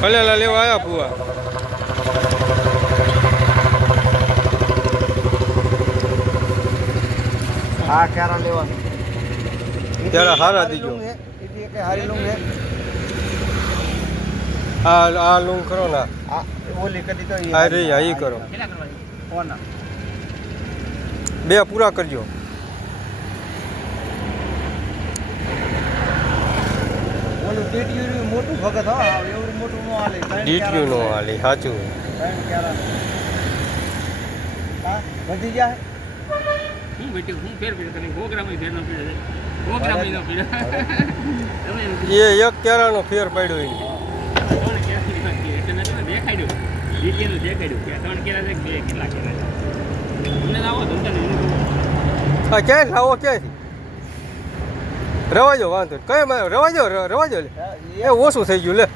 ખલેલા લેવા આવ્યા ભૂવા. હા ક્યારે લેવાનું ત્યારે હારા દીજો. હારી લુંગ હે આ લુંગ કરો ને ઓલી કદી તો આ રે ઈ કરો. કોના 2 પૂરા કરજો. ઓલું ડીટીયુ મોટું ભગત હા એવું મોટું નો હાલે ડીટીયુ નો હાલે સાચું. હા વધી જાય હું બેઠી હું ફેર કરી ગોગ્રામાં ફેર નો પીડે ગોગ્રામાં નો પીડે એ એક કેરાનો ફેર પડ્યો એને. કોણ કે એટલે મેં તમને દેખાડ્યું ડીટીયુ દેખાડ્યું કે 3 કેરા છે 2 કેટલા કેરા છે તમને આવો ધંધા નહીં. હા ક્યાંય લાવો ક્યાંય રવાજો વાંધો કઈ રવાજો લે એ ઓછું થઈ ગયું લે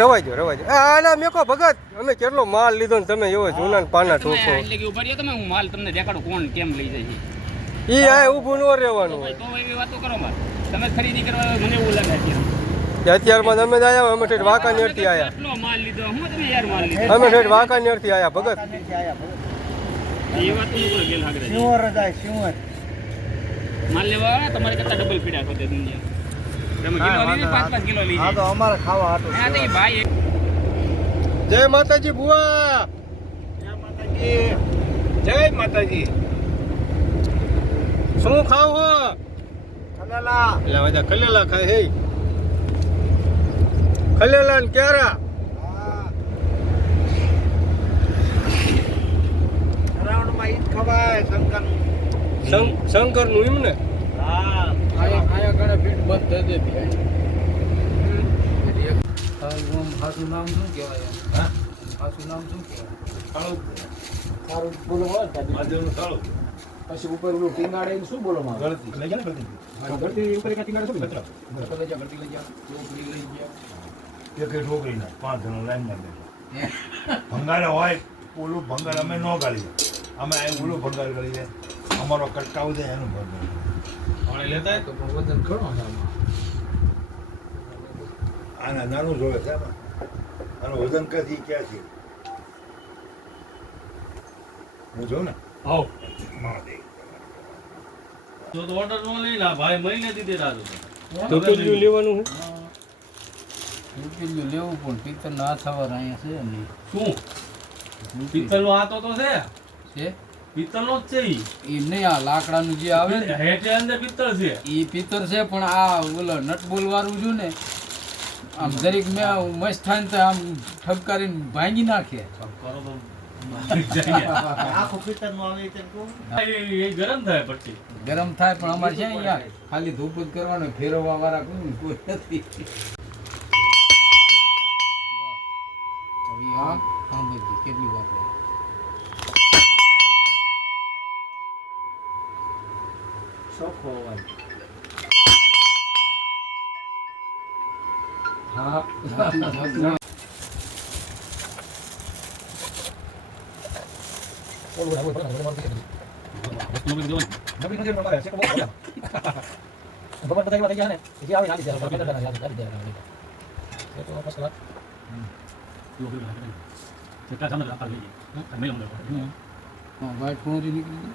રવાજો આના મેકો ભગત અમે કેટલો માલ લીધો ને તમે એવો જૂના પાના ઠોકો એટલે કે ઉભા રહ્યો તમે હું માલ તમને દેખાડું કોણ કેમ લઈ જાય છે ઈ આ ઊભું ન રહેવાનું તો એવી વાતો કરો માર તમે ખરીદી કરવા મને એવું લાગે કે અત્યારમાં અમે જ આવ્યા અમે ઠેઠ વાંકાનેરથી આવ્યા કેટલો માલ લીધો હું તમે યાર માલ લીધો અમે ઠેઠ વાંકાનેરથી આવ્યા ભગત એ વાત તો ઉપર ગેલ હાગરે સિંવર જાય સિંવર માલ લેવા આવે તમારે કરતા ડબલ પીડા ખોતે દુનિયા તમે કિલો લીધી 5-5 કિલો લીધી હા તો અમારે ખાવા હાટું હા તો એ ભાઈ જય માતાજી બુઆ. જય માતાજી શું ખાવ હો ખલેલા એટલે બધા ખલેલા ખાય હે ખલેલા ને કેરા રાઉન્ડમાં ઈદ ખવાય શંકર નું એમ ને હા આયા ઘણા ફીટ બંધ થઈ દેતી ખાસું નામ શું કહેવાય હા ખાસું નામ શું કહેવાય સારું બોલો પછી ઉપર ઓલું ટીંગાડે શું બોલો માં ગળતી લઈ જા ગળતી ઉપર એક ટીંગાડે શું લઈ જા ગળતી લઈ જા ટોકરી લઈ જા એક ઠોકરી ના 5 જણો લાઈન માં ભંગાર હોય ઓલું ભંગાર અમે ન ગાળી અમે આ ઓલું ભંગાર કરી દે અમારો કટકાવ દે એનું ભંગાર પાણી લેતા તો વજન ઘણો છે આના નાનું જોવે છે આનું વજન કદી ક્યાં છે હું જોઉં ને આવ મહાદેવ તો ઓર્ડર નો લઈ ના ભાઈ મહિને દીધે રાજો તો કેટલું લેવાનું રૂપિયું લેવું પણ પિત્તર ના થવા અહીંયા છે નહીં શું પિત્તર નો હાથો તો છે પિત્તર નો જ છે ઈ નહીં આ લાકડાનું જે આવે ને હેઠે અંદર પિત્તર છે ઈ પિત્તર છે પણ આ ઓલો નટ બોલ વાળું જો ને આમ દરેક મેં મસ્ત થાય ને આમ ઠપકારીને ભાંગી નાખે આખું પિત્તર નું આવે છે એ ગરમ થાય પછી ગરમ થાય પણ અમારે છે અહીંયા ખાલી ધૂપ જ કરવાનું ફેરવવા વાળા કોઈ નથી હા બધી કેટલી વાત ચોખ્ખો અવાજ હા વાઈટ પૂરી નીકળી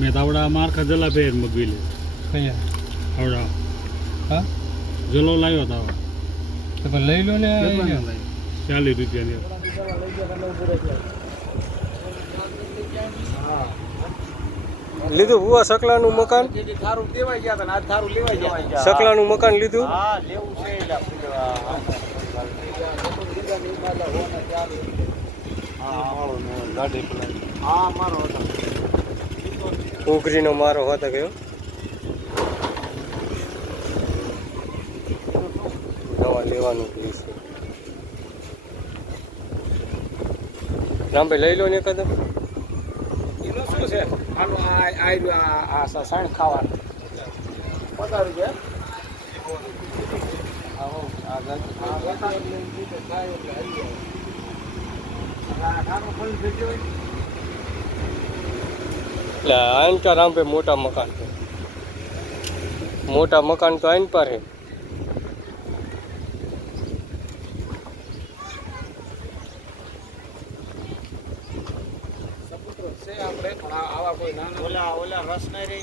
મેં તાવડા મારખા જલા ફેર મગવી લે આવડા હા જલો લાવ્યો તાવડા તો પણ લઈ લો ને 40 રૂપિયાની લીધું બુઆ સકલાનું મકાન થારું દેવાઈ ગયા હતા આજ થારું લેવાઈ ગયા સકલાનું મકાન લીધું હા લેવું છે હા મારો હતો ઉઘરીનો મારો હતો કયો નવા લેવાનું પ્લીઝ રામભાઈ લઈ લો ને કદમ એનું શું છે આનું આ સાણ ખાવાનું 50 રૂપિયા એટલે આઈન का राम पे मोटा मकान है, मोटा मकान तो आइन पर है। ઓલા રસ નહીં રહી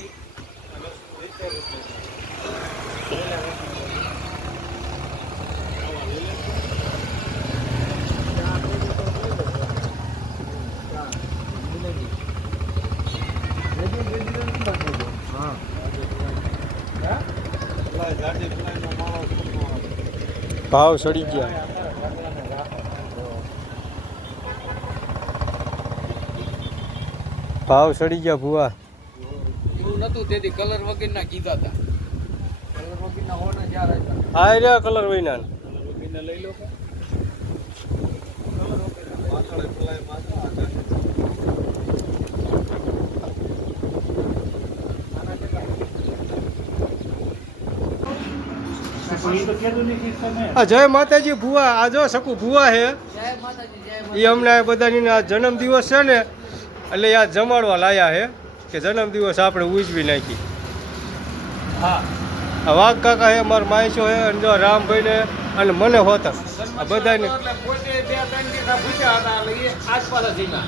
भाव सड़ी गया, भाव सड़ी गया भुआ। એવું નતું તેથી કલર વગરના કીધા હતા. કલર વગરના હોના જ્યાં રહેતા આ રહ્યા કલર વિના વગરના લઈ લો કે જય માતાજી ભુવા, આ જો શકુ ભુવા છે જય માતાજી જય એ અમને બધાની આ જન્મદિવસ છે ને એટલે આ જમાડવા લાયા છે કે જન્મદિવસ આપણે ઉજવી નાખી. હા આ વાઘ કાકા છે, મારા માયસો છે, અને જો રામભાઈ ને અને મને હોતા આ બધાને એટલે પોતે બે ત્રણ દિવસ ભૂખ્યા હતા એટલે એ આસપાસ જઈને